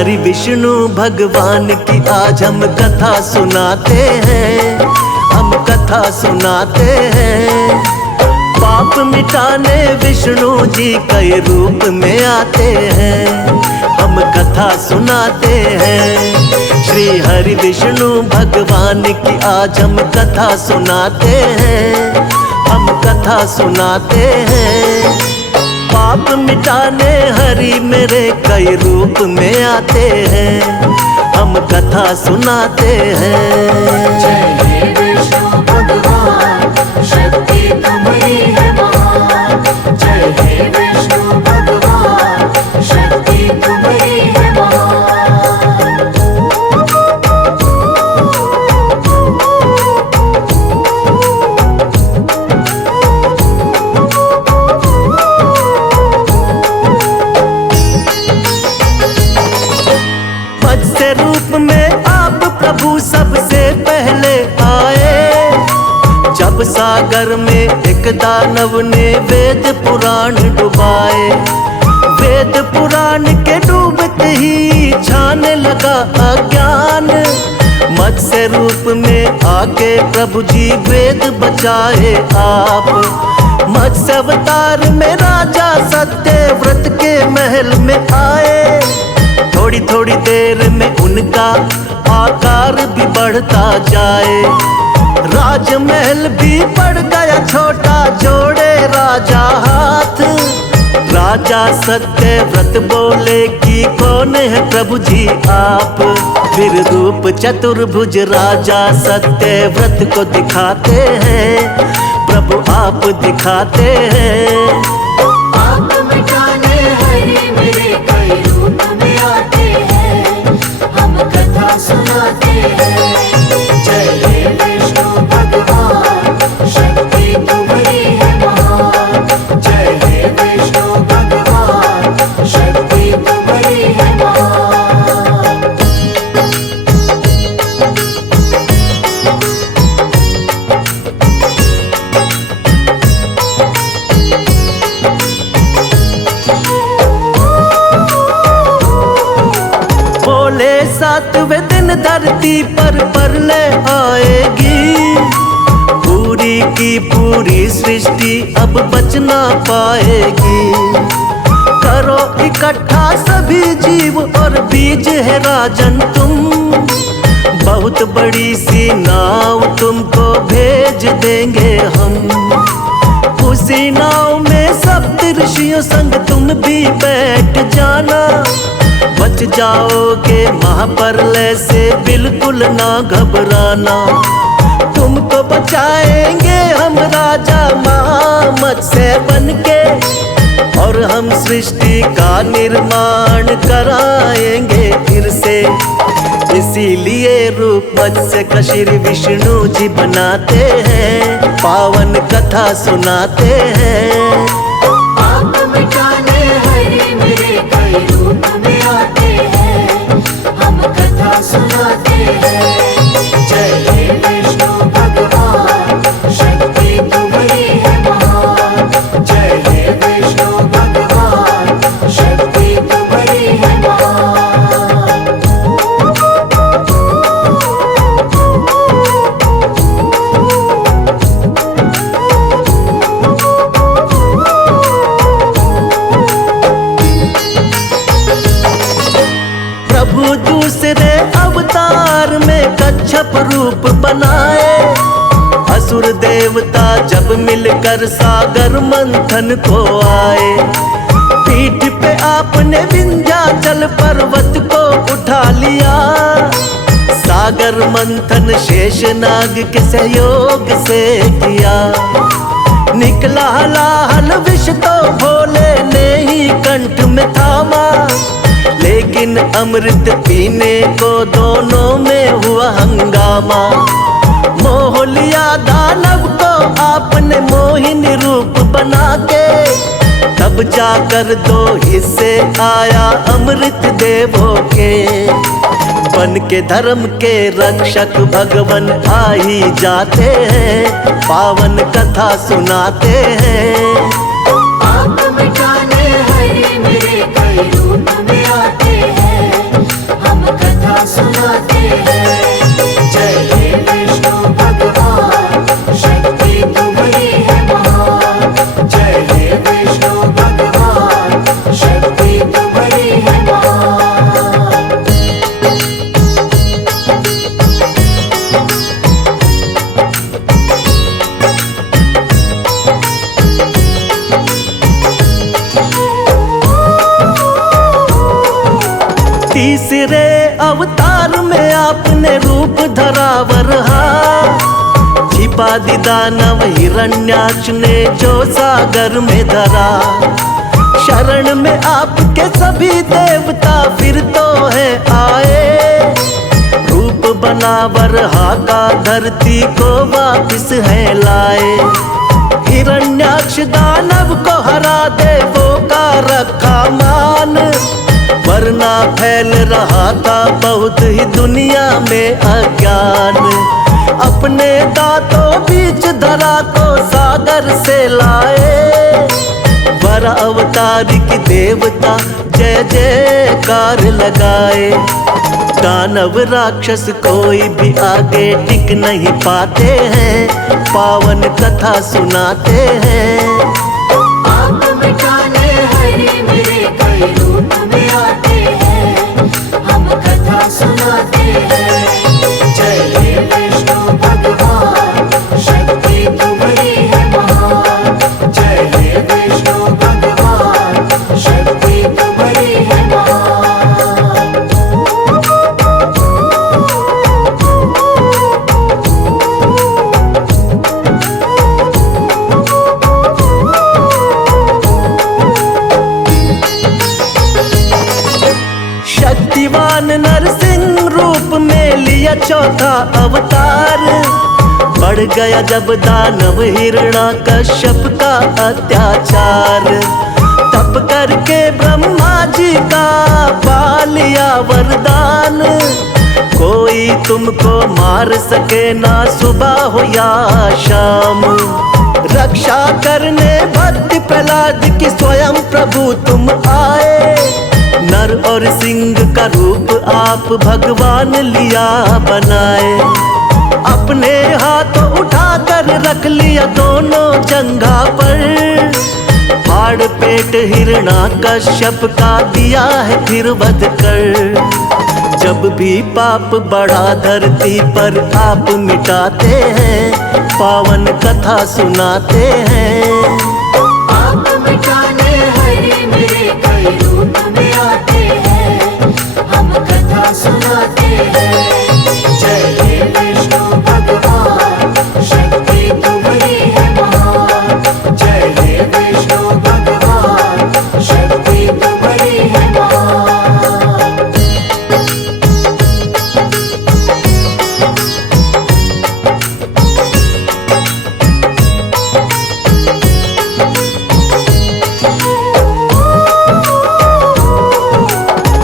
हरि विष्णु भगवान की आज हम कथा सुनाते हैं, हम कथा सुनाते हैं। पाप मिटाने विष्णु जी कई रूप में आते हैं, हम कथा सुनाते हैं। श्री हरि विष्णु भगवान की आज हम कथा सुनाते हैं, हम कथा सुनाते हैं। पाप मिटाने हरि मेरे कई रूप में आते हैं, हम कथा सुनाते हैं। जय हे विष्णु भगवान, शक्ति तुम्हारी है महान। जय हे विष्णु भगवान, शक्ति तुम्हारी है महान। मत्स्य रूप में आप प्रभु सबसे पहले आए, जब सागर में एक दानव ने वेद पुराण डुबाए। वेद पुराण के डूबते ही छाने लगा अज्ञान, मत्स्य रूप में आके प्रभु जी वेद बचाए आप। मत्स्य अवतार में राजा सत्यव्रत के महल में आए, थोड़ी थोड़ी देर में उनका आकार भी बढ़ता जाए। राजमहल भी बढ़ गया छोटा, जोड़े राजा हाथ। राजा सत्यव्रत बोले कि कौन है प्रभु जी आप। फिर रूप चतुर्भुज राजा सत्यव्रत को दिखाते हैं, प्रभु आप दिखाते हैं। पाप मिटाने हरि मेरे कई रूप में आते हैं, हम कथा सुनाते हैं। जय हे विष्णु भगवान, शक्ति तुम्हारी है महान। जय हे विष्णु भगवान, शक्ति तुम्हारी है महान। बोले सातवें दिन धरती पर प्रलय आएगी, पूरी की पूरी सृष्टि अब बच ना पाएगी। करो इकट्ठा सभी जीव और बीज है राजन तुम, बहुत बड़ी सी नाव तुमको भेज देंगे हम। उसी नाव में सप्त ऋषियों संग तुम भी बैठ जाना, बच जाओगे महाप्रलय से बिल्कुल ना घबराना। तुमको बचाएंगे हम राजा मत्स्य बनके, और हम सृष्टि का निर्माण कराएंगे फिर से। इसीलिए रूप मत्स्य का श्री विष्णु जी बनाते हैं, पावन कथा सुनाते हैं। पाप मिटाने हरि मेरे कई रूप में आते हैं, हम कथा सुनाते हैं। जय हे विष्णु भगवान, शक्ति तुम्हारी है महान। जय हे विष्णु भगवान, शक्ति तुम्हारी है महान। प्रभु दूसरे अवतार में कच्छप रूप बनाए, असुर देवता जब मिलकर सागर मंथन को आए। पीठ पे आपने विंध्याचल पर्वत को उठा लिया, सागर मंथन शेषनाग के सहयोग से किया। निकला हलाहल विष तो भोले ने ही कंठ में थामा, लेकिन अमृत पीने को दोनों में हुआ हंगामा। मोह लिया दानव को आपने मोहिनी रूप बना के, तब जाकर दो हिस्से आया अमृत देवों के। बन के धर्म के रक्षक भगवन आ ही जाते हैं, पावन कथा सुनाते हैं। पाप मिटाने हरि मेरे कई रूप में आते हैं, तीसरे अवतार में आपने रूप धरा वरहा, छिपा दी दानव हिरण्याक्ष ने जो सागर में धरा। शरण में आपके सभी देवता फिर तो है आए, रूप बना वरहा का धरती को वापिस है लाए। हिरण्याक्ष दानव को हरा देवों का रखा मान, वरना फैल रहा था बहुत ही दुनिया में अज्ञान। अपने दांतों बीच धरा को सागर से लाए, वर अवतार की देवता जय जयकार लगाए। दानव राक्षस कोई भी आगे टिक नहीं पाते हैं, पावन कथा सुनाते हैं। आप मिटाने हरि मेरे कई रूप में आते हैं, हम कथा सुनाते हैं। जय हे विष्णु भगवान, शक्ति तुम्हारी है महान। जय हे विष्णु भगवान, शक्ति तुम्हारी है महान। शक्तिवान नरसिंह रूप में लिया चौथा अवतार, बढ़ गया जब दानव हिरण्याकश्यप का अत्याचार। तप करके ब्रह्मा जी का पा लिया वरदान, कोई तुमको मार सके ना सुबह हो या शाम। रक्षा करने भक्त प्रहलाद की स्वयं प्रभु तुम आए, नर और सिंह का रूप आप भगवान लिया बनाए। अपने हाथों उठाकर रख लिया दोनों जंघा पर, फाड़ पेट हिरण्याकश्यप का दिया है फिर वध कर। जब भी पाप बढ़ा धरती पर आप मिटाते हैं, पावन कथा सुनाते हैं। आप मिटाने हरि मेरे कई रूप में आते हैं, हम कथा सुनाते हैं। जय हे विष्णु भगवान, शक्ति तुम्हारी है महान। जय हे विष्णु भगवान, शक्ति तुम्हारी है महान।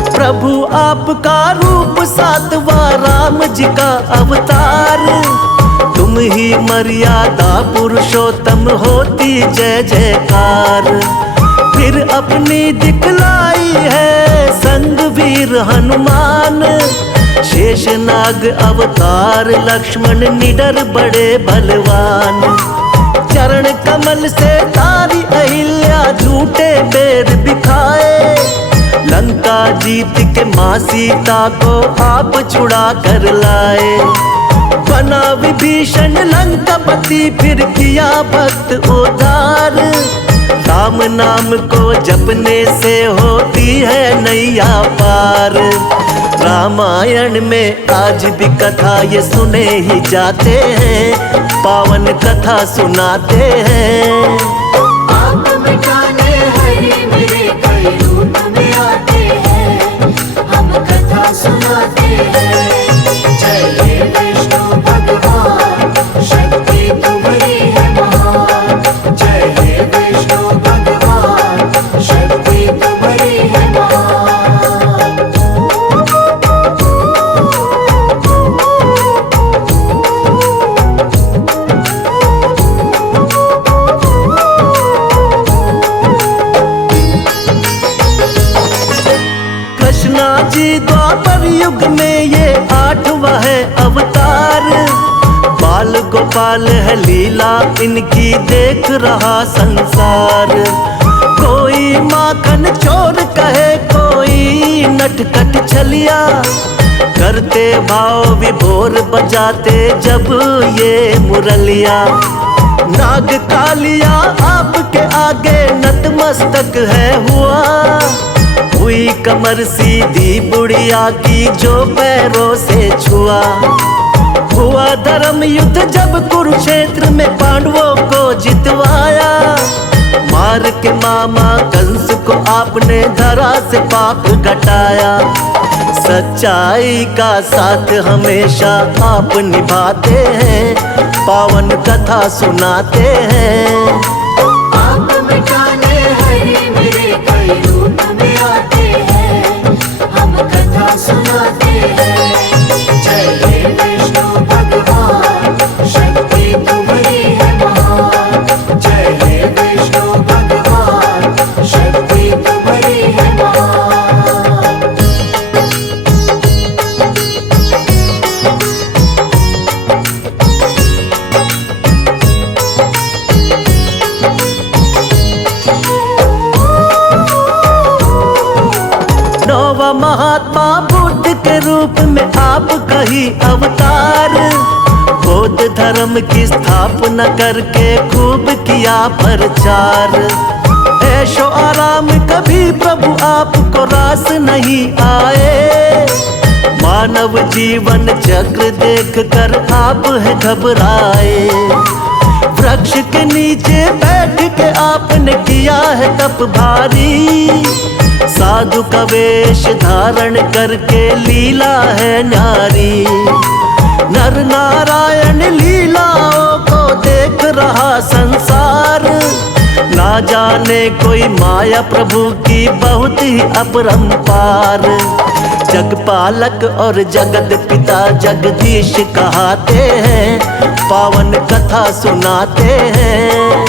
प्रभु आपका रूप सातवां राम जी का अवतार, तुम ही मर्यादा पुरुषोत्तम होती जय जयकार। फिर अपनी दिखलाई है संग वीर हनुमान, शेषनाग अवतार लक्ष्मण निडर बड़े बलवान। चरण कमल से तारी अहिल्या झूठे बेर बिखाए, लंका जीत के माँ सीता को आप छुड़ा कर लाए। बना विभीषण लंकापति फिर किया भक्त उद्धार, राम नाम को जपने से होती है नैया पार। रामायण में आज भी कथा ये सुने ही जाते हैं, पावन कथा सुनाते हैं। आप मिटाने हरि मेरे कई रूप में आते हैं, हम कथा सुनाते हैं। जय हे विष्णु भगवान, शक्ति तुम्हारी है महान। जय हे विष्णु भगवान, शक्ति तुम्हारी है महान। कृष्णा जी द्वापर युग में ये 8वां है अवतार, बाल गोपाल है लीला इनकी देख रहा संसार। कोई माखन चोर कहे कोई नटखट छलिया, करते भाव विभोर बजाते जब ये मुरलिया। नाग कालिया आपके आगे नतमस्तक है हुआ, हुई कमर सीधी बुढ़िया की जो पैरों से छुआ। हुआ धर्म युद्ध जब कुरुक्षेत्र में पांडवों को जितवाया। मार के मामा कंस को आपने धरा से पाप घटाया। सच्चाई का साथ हमेशा आप निभाते हैं, पावन कथा सुनाते हैं। आप मिटाने हरि मेरे कई रूप में आते हैं, हम कथा सुनाते हैं। जय हे विष्णु भगवान, शक्ति तुम्हारी है महान। जय हे विष्णु भगवान, शक्ति तुम्हारी है महान। नौवा महात्मा बुद्ध के रूप में आप कही अवतार। बौद्ध धर्म की स्थापना करके खूब किया प्रचार। ऐशो आराम कभी प्रभु आपको रास नहीं आए। मानव जीवन चक्र देख कर आप है घबराए। वृक्ष के नीचे बैठ के आपने किया है तप भारी। साधु का वेश धारण करके लीला है नारी। नर नारायण लीलाओं को देख रहा संसार। ना जाने कोई माया प्रभु की बहुत ही अपरंपार। जगपालक और जगत पिता जगदीश कहाते हैं, पावन कथा सुनाते हैं।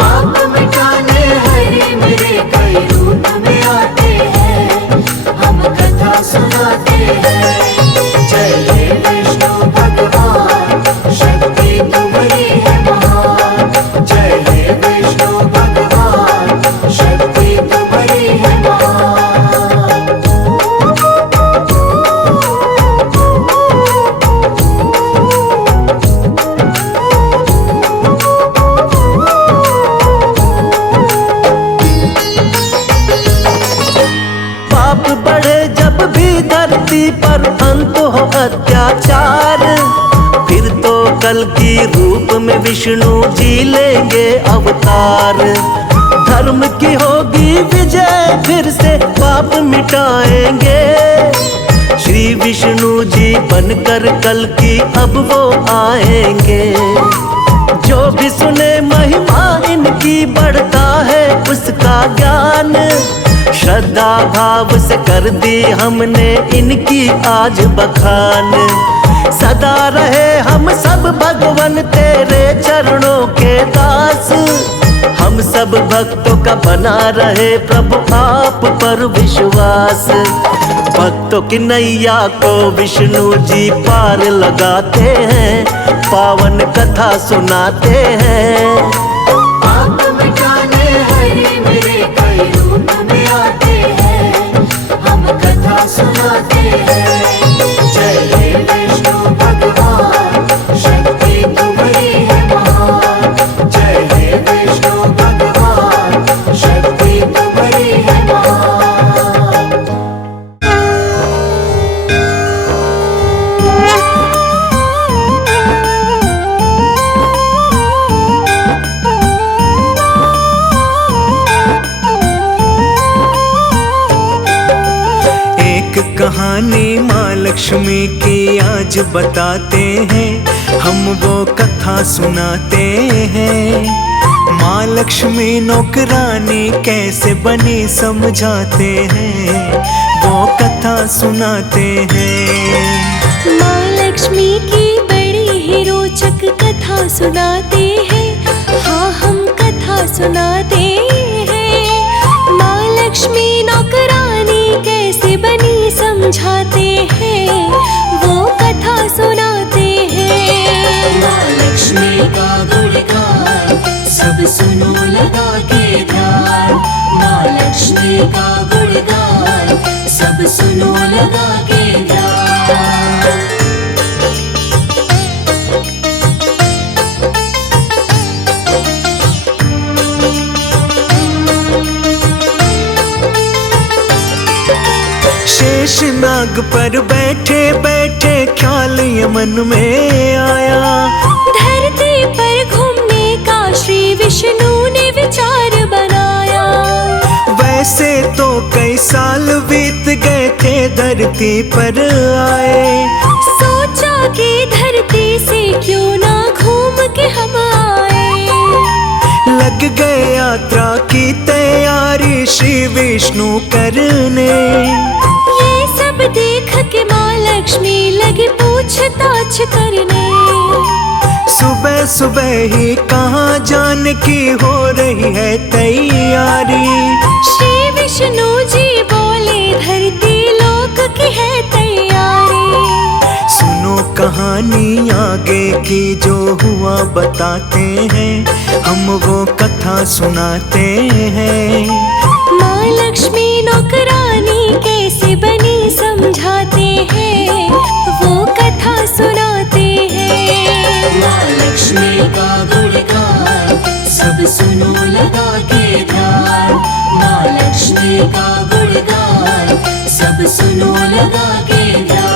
आप मिटाने हरि मेरे कई रूप में आते हैं, हम कथा सुनाते हैं। जय हे विष्णु भगवान, शक्ति तुम्हारी है महान। जय हे विष्णु भगवान, शक्ति तुम्हारी है महान। पाप बढ़े जब भी धरती पर अंत हो अत्याचार। फिर तो कल की रूप में विष्णु जी लेंगे अवतार। धर्म की होगी विजय, फिर से पाप मिटाएंगे। श्री विष्णु जी बनकर कल की अब वो आएंगे। जो भी सुने महिमा इनकी बढ़ता है उसका ज्ञान। श्रद्धा भाव से कर दी हमने इनकी आज बखान। सदा रहे हम सब भगवन तेरे चरणों के दास। हम सब भक्तों का बना रहे प्रभु आप पर विश्वास। भक्तों की नैया को विष्णु जी पार लगाते हैं, पावन कथा सुनाते हैं। आप मिटाने हरि मेरे कई रूप में आते हैं, हम कथा सुनाते हैं। जय हे विष्णु भगवान, शक्ति तुम्हारी है महान। जय हे विष्णु भगवान, शक्ति तुम्हारी है महान। कहानी माँ लक्ष्मी की आज बताते हैं, हम वो कथा सुनाते हैं। माँ लक्ष्मी नौकरानी कैसे बनी समझाते हैं, वो कथा सुनाते हैं। माँ लक्ष्मी की बड़ी ही रोचक कथा सुनाते हैं, हाँ हम कथा सुनाते हैं। माँ लक्ष्मी नौकरानी कैसे बनी समझाते हैं, वो कथा सुनाते हैं। माँ लक्ष्मी का गुणगान सब सुनो लगा के ध्यान। माँ लक्ष्मी का गुणगान सब सुनो लगा के ध्यान। शेष नाग पर बैठे बैठे ख्याल ये मन में आया, धरती पर घूमने का श्री विष्णु ने विचार बनाया। वैसे तो कई साल बीत गए थे धरती पर आए, सोचा कि धरती से क्यों ना घूम के हम आए। लग गए यात्रा की तैयारी श्री विष्णु करने। ये सब देख के माँ लक्ष्मी लगी पूछताछ करने। सुबह सुबह ही कहाँ जाने की हो रही है तैयारी। श्री विष्णु जी बोले धरती लोक की है तैयारी। सुनो कहानी आगे की जो हुआ बताते हैं, हम वो कथा सुनाते हैं। माँ लक्ष्मी नौकरानी कैसे बनी समझाते हैं, वो कथा सुनाते हैं। माँ लक्ष्मी का गुणगान सब सुनो लगा के ध्यान। माँ लक्ष्मी का गुणगान सब सुनो लगा के ध्यान।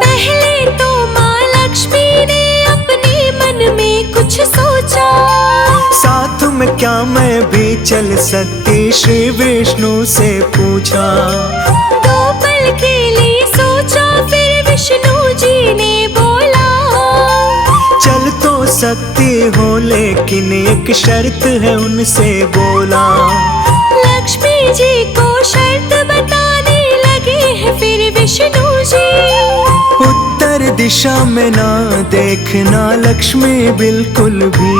पहले तो माँ लक्ष्मी ने अपने मन में कुछ सोचा, साथ में क्या मैं भी चल सकती, श्री विष्णु से पूछा। दो पल के लिए सोचा फिर विष्णु जी ने बोला, चल तो सकती हो लेकिन एक शर्त है उनसे बोला। लक्ष्मी जी को शर्त बताने लगे हैं फिर विष्णु जी। उत्तर दिशा में ना देखना लक्ष्मी बिल्कुल भी,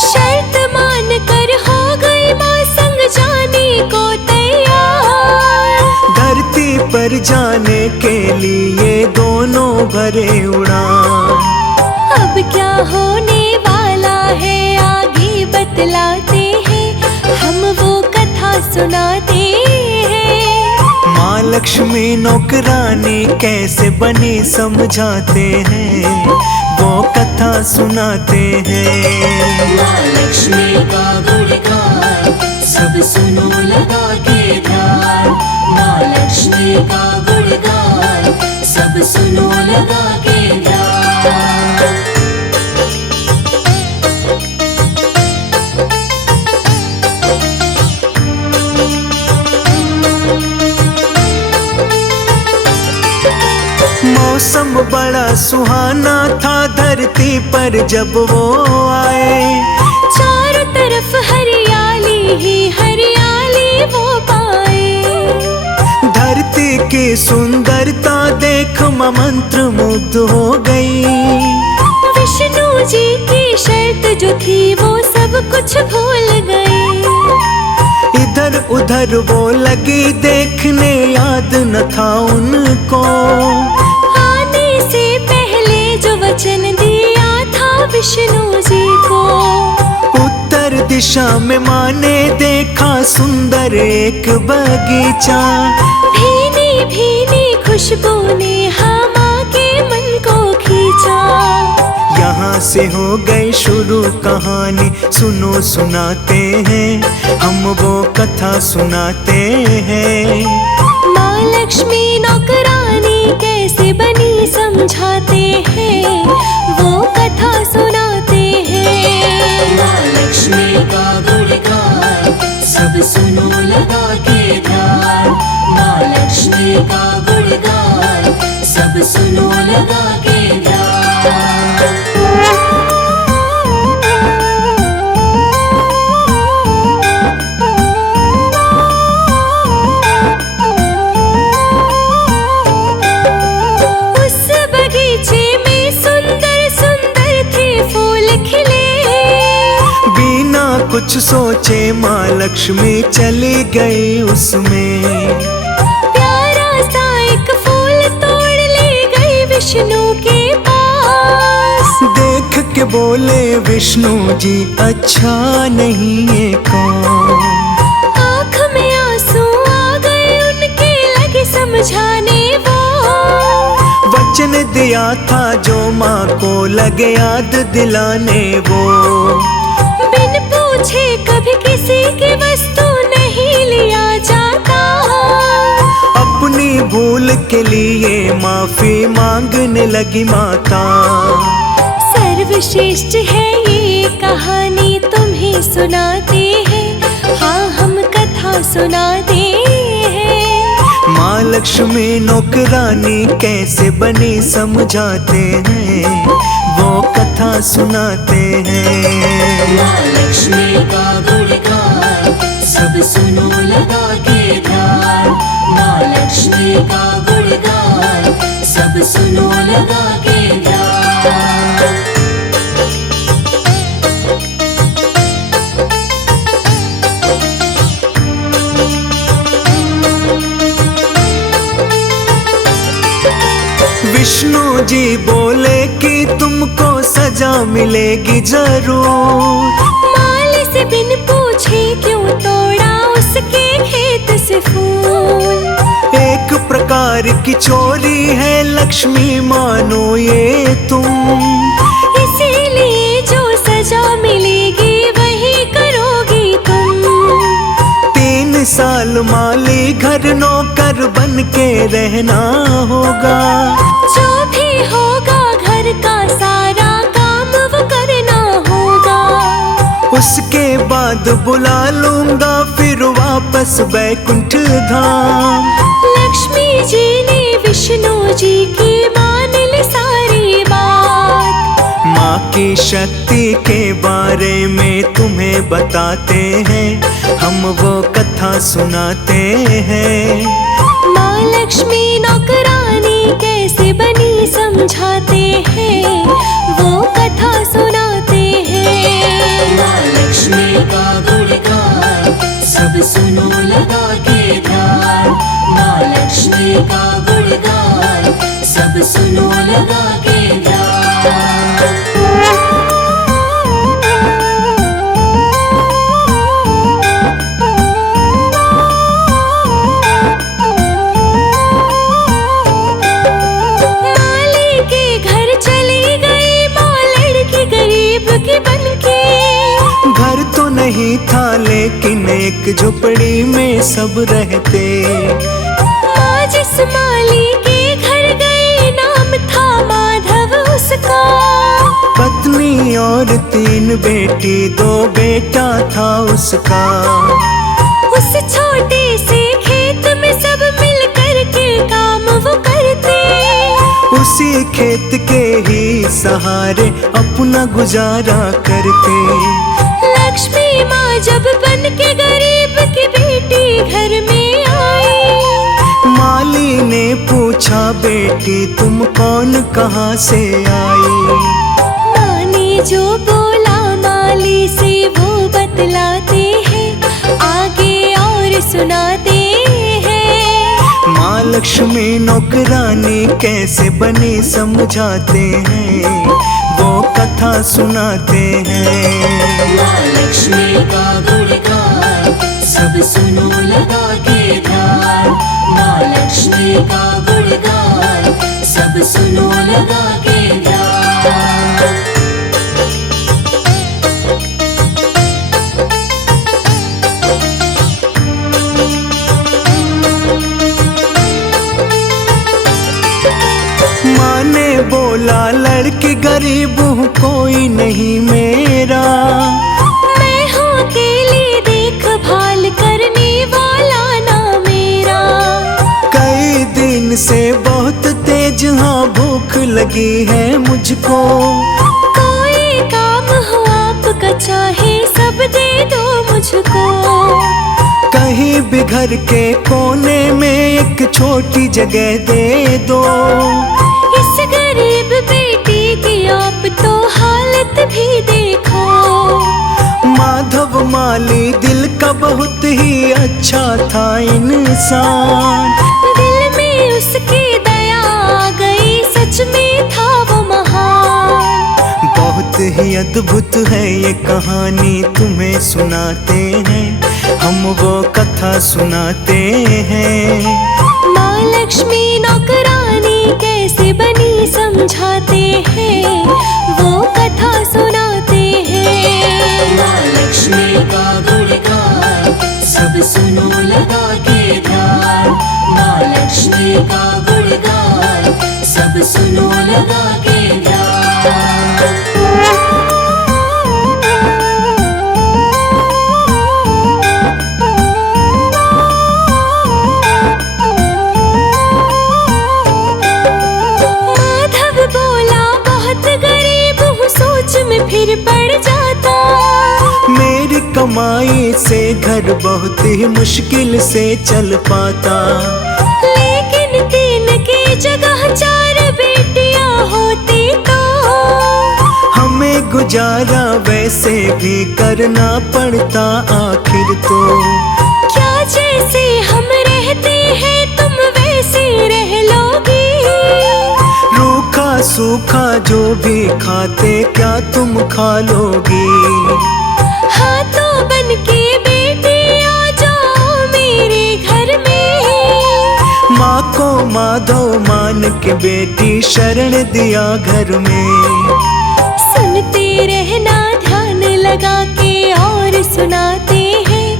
शर्त मान कर हो गई माँ संग जाने को तैयार। धरती पर जाने के लिए दोनों भरे उड़ान। अब क्या होने वाला है आगे बतलाते हैं, हम वो कथा सुनाते हैं। माँ लक्ष्मी नौकरानी कैसे बनी समझाते हैं, वो कथा सुनाते हैं। माँ लक्ष्मी का गुणगान सब सुनो लगा के ध्यान। माँ लक्ष्मी का गुणगान सब सुनो लगा के ध्यान। मौसम बड़ा सुहाना था धरती पर जब वो आए, चारों तरफ हरियाली ही हरियाली वो पाए। धरती की सुंदरता देख माँ मंत्र मुग्ध हो गई। विष्णु जी की शर्त जो थी वो सब कुछ भूल गई। इधर उधर वो लगी देखने, याद न था उनको आने से पहले जो वचन दिया था विष्णु जी को। उत्तर दिशा में माँ ने देखा सुंदर एक बगीचा। भीनी भीनी खुशबू ने हाँ माँ के मन को खींचा। यहाँ से हो गई शुरू कहानी, सुनो सुनाते हैं, हम वो कथा सुनाते हैं। माँ लक्ष्मी नौकरानी कैसे बनी समझाते हैं, वो कथा सुनाते हैं। माँ लक्ष्मी का गुणगान सब सुनो लगा के ध्यान। माँ लक्ष्मी का गुणगान सब सुनो लगा के ध्यान। उस बगीचे में सुंदर सुंदर थे फूल खिले। बिना कुछ सोचे माँ लक्ष्मी चली गई उसमें। प्यारा सा एक फूल तोड़ ले गई विष्णु के पास। देख के बोले विष्णु जी अच्छा नहीं ये काम। आँख में आंसू आ गए उनके लगे समझाने वो। दिया था जो माँ को लगे याद दिलाने वो। बिन पूछे कभी किसी की वस्तु नहीं लिया जाता। अपनी भूल के लिए माफी मांगने लगी माता। सर्वश्रेष्ठ है ये कहानी तुम्हें सुनाते हैं, हाँ हम कथा सुनाते हैं। माँ लक्ष्मी नौकरानी कैसे बनी समझाते हैं, वो कथा सुनाते हैं। माँ लक्ष्मी का गुणगान सब सुनो लगा के ध्यान। माँ लक्ष्मी का गुणगान सब सुनो लगा के ध्यान। विष्णु जी बोले कि तुमको सजा मिलेगी जरूर। माली से बिन पूछे क्यों तोड़ा उसके खेत से फूल। एक प्रकार की चोरी है लक्ष्मी मानो ये तुम। इसीलिए जो सजा मिलेगी वही करोगी तुम। 3 साल माली घर नौकर बन के रहना होगा। जो भी होगा घर का सारा काम वो करना होगा। उसके बाद बुला लूंगा फिर वापस बैकुंठ धाम। लक्ष्मी जी ने विष्णु जी की मान ली सारी बात। माँ की शक्ति के बारे में तुम्हें बताते हैं, हम वो कथा सुनाते हैं। माँ लक्ष्मी नौकरानी कैसे बनी समझाते हैं, वो कथा सुनाते हैं। माँ लक्ष्मी का गुणगान सब सुनो लगा के ध्यान। माँ लक्ष्मी का गुणगान सब सुनो लगा के ध्यान। माली के घर चली गई माँ लड़की गरीब की बनके। घर तो नहीं था लेकिन एक झोपड़ी में सब रहते। माँ जिस माली के घर गई नाम था माधव उसका। पत्नी और 3 बेटी 2 बेटा था उसका। उस छोटे से खेत में सब मिल कर के काम वो करते। उसी खेत के ही सहारे अपना गुजारा करते। लक्ष्मी माँ जब बन के गरीब की बेटी घर में आई। माली ने पूछा बेटी तुम कौन कहाँ से आई। माँ ने जो बोला माली से वो बतलाते हैं, आगे और सुनाते हैं। माँ लक्ष्मी नौकरानी कैसे बनी समझाते हैं, वो कथा सुनाते हैं। माँ लक्ष्मी का गुणगान सब सुनो लगा के ध्यान। माँ लक्ष्मी का गुणगान सब सुनो लगा के ध्यान। माँ ने बोला लड़की गरीब हूँ कोई नहीं मेरा। मैं हूँ अकेली देखभाल करने वाला ना मेरा। कई दिन से बहुत तेज हाँ भूख लगी है मुझको। कोई काम हो आपका चाहे सब दे दो मुझको। कहीं भी घर के कोने में एक छोटी जगह दे दो। इस गरीब बेटी की आप तो हालत भी देखो। माधव माली दिल का बहुत ही अच्छा था इंसान। दिल में उसकी दया आ गई, सच में था वो महान। बहुत ही अद्भुत है ये कहानी तुम्हें सुनाते हैं, हम वो कथा सुनाते हैं। माँ लक्ष्मी नौकरानी कैसे बनी समझाते हैं, वो कथा सुनाते हैं। माँ लक्ष्मी का गुणगान सब सुनो लगा के ध्यान। माँ लक्ष्मी का गुणगान सब सुनो लगा के ध्यान। फिर पड़ जाता, मेरी कमाई से घर बहुत ही मुश्किल से चल पाता। लेकिन 3 की जगह 4 बेटियां होती तो हमें गुजारा वैसे भी करना पड़ता आखिर तो। क्या जैसे हम रहते हैं तुम वैसे रह लोगी। रूखा सूखा जो भी खाते क्या तुम खा लोगी। हाथों बन के बेटी आ जाओ मेरे घर में। माँ को माधव मान के बेटी शरण दिया घर में। सुनते रहना ध्यान लगा के और सुनाते हैं,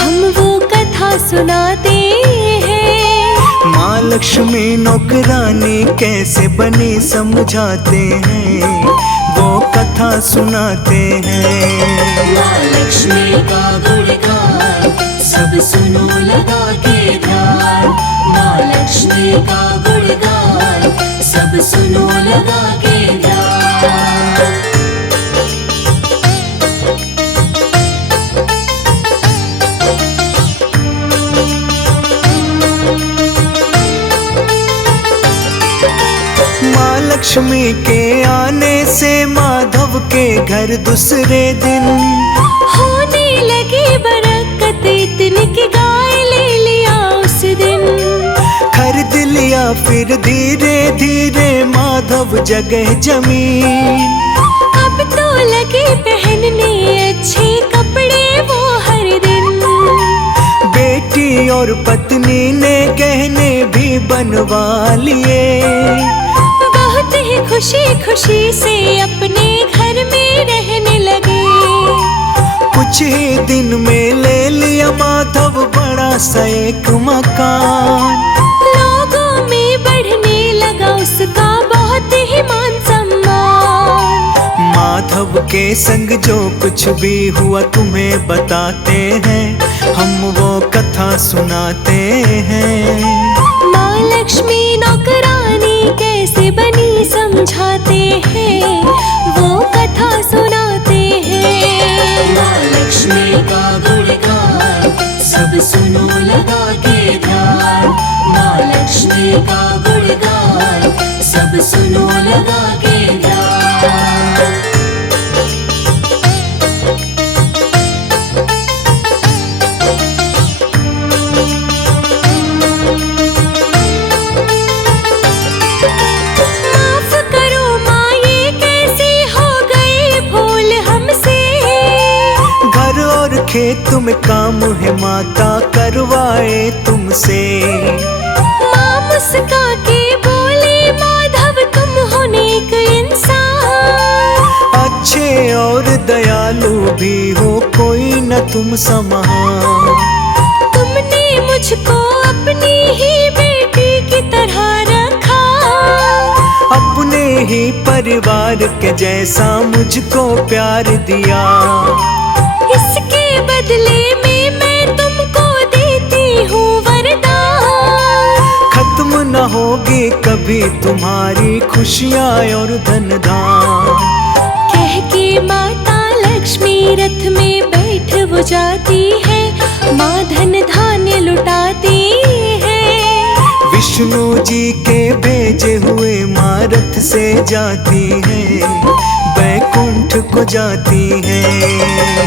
हम वो कथा सुनाते हैं। माँ लक्ष्मी नौकरानी कैसे बनी समझाते हैं, वो कथा सुनाते हैं। माँ लक्ष्मी का गुणगान सब सुनो लगा के ध्यान। माँ लक्ष्मी का गुणगान सब सुनो लगा के ध्यान। माँ लक्ष्मी के आने से माधव के घर दूसरे दिन होने लगी बरकत इतनी कि गाय ले लिया उस दिन। खरीद लिया फिर धीरे धीरे माधव जगह जमीन। अब तो लगे पहनने अच्छे कपड़े वो हर दिन। बेटी और पत्नी ने गहने भी बनवा लिए। बहुत ही खुशी खुशी से अपने घर में रहने लगे। कुछ ही दिन में ले लिया माधव बड़ा सा एक मकान। लोगों में बढ़ने लगा उसका बहुत ही मान सम्मान। माधव के संग जो कुछ भी हुआ तुम्हें बताते हैं, हम वो कथा सुनाते हैं। माँ लक्ष्मी नौकरानी कैसे बनी समझाते हैं, वो कथा सुनाते हैं। माँ लक्ष्मी का गुणगान सब सुनो लगा के ध्यान। माँ लक्ष्मी का गुणगान सब सुनो लगा के ध्यान। माफ करो माँ ये कैसे हो गए भूल हमसे। घर और खेत में काम है माता करवाए तुमसे। माँ मुस्का के बोले माधव तुम हो नेक इंसान। अच्छे और दयालु भी हो कोई न तुम समान। तुमने मुझको अपनी ही बेटी की तरह रखा। अपने ही परिवार के जैसा मुझको प्यार दिया। इसके बदले में मैं तुमको देती हूँ वरदान। खत्म न होगी कभी तुम्हारी खुशियाँ और धन धान। कह के माता लक्ष्मी रथ में बैठ वो जाती है, माँ धन धान्य लुटाती है। विष्णु जी के भेजे हुए माँ रथ से जाती है, बैकुंठ को जाती है।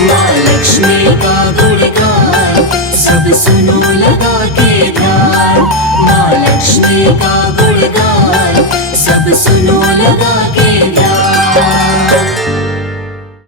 माँ लक्ष्मी का गुणगान सब सुनो लगा के ध्यान। माँ लक्ष्मी का गुणगान सब सुनो लगा के